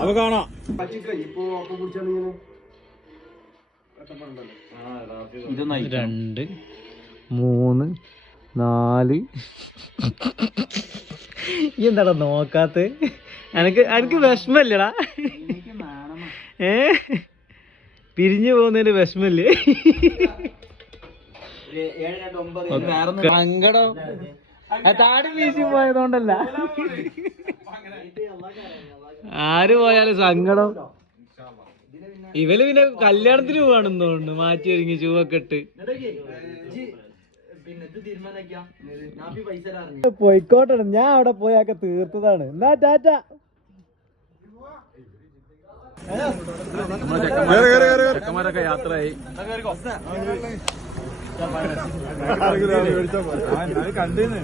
അപ്പൊ കാണാം. 2, 3, 4. ഈ എന്താടാ നോക്കാത്ത? എനിക്ക് വിഷമല്ലടാ. പിരിഞ്ഞു പോകുന്നതിന് വിഷമല്ലേ? സങ്കടം താടി വീശി പോയതുകൊണ്ടല്ല, ആര് പോയാലും സങ്കടം. ഇവല് പിന്നെ കല്യാണത്തിന് പോവാണെന്ന് തോന്നുന്നു, മാറ്റി ഒരുങ്ങി ഷൂവൊക്കെ ഇട്ട്. പോയിക്കോട്ടെ, ഞാൻ അവിടെ പോയൊക്കെ തീർത്തതാണ്. എന്നാ ടാറ്റ. ചെക്കന്മാരൊക്കെ യാത്രയായി. കണ്ടീന്ന്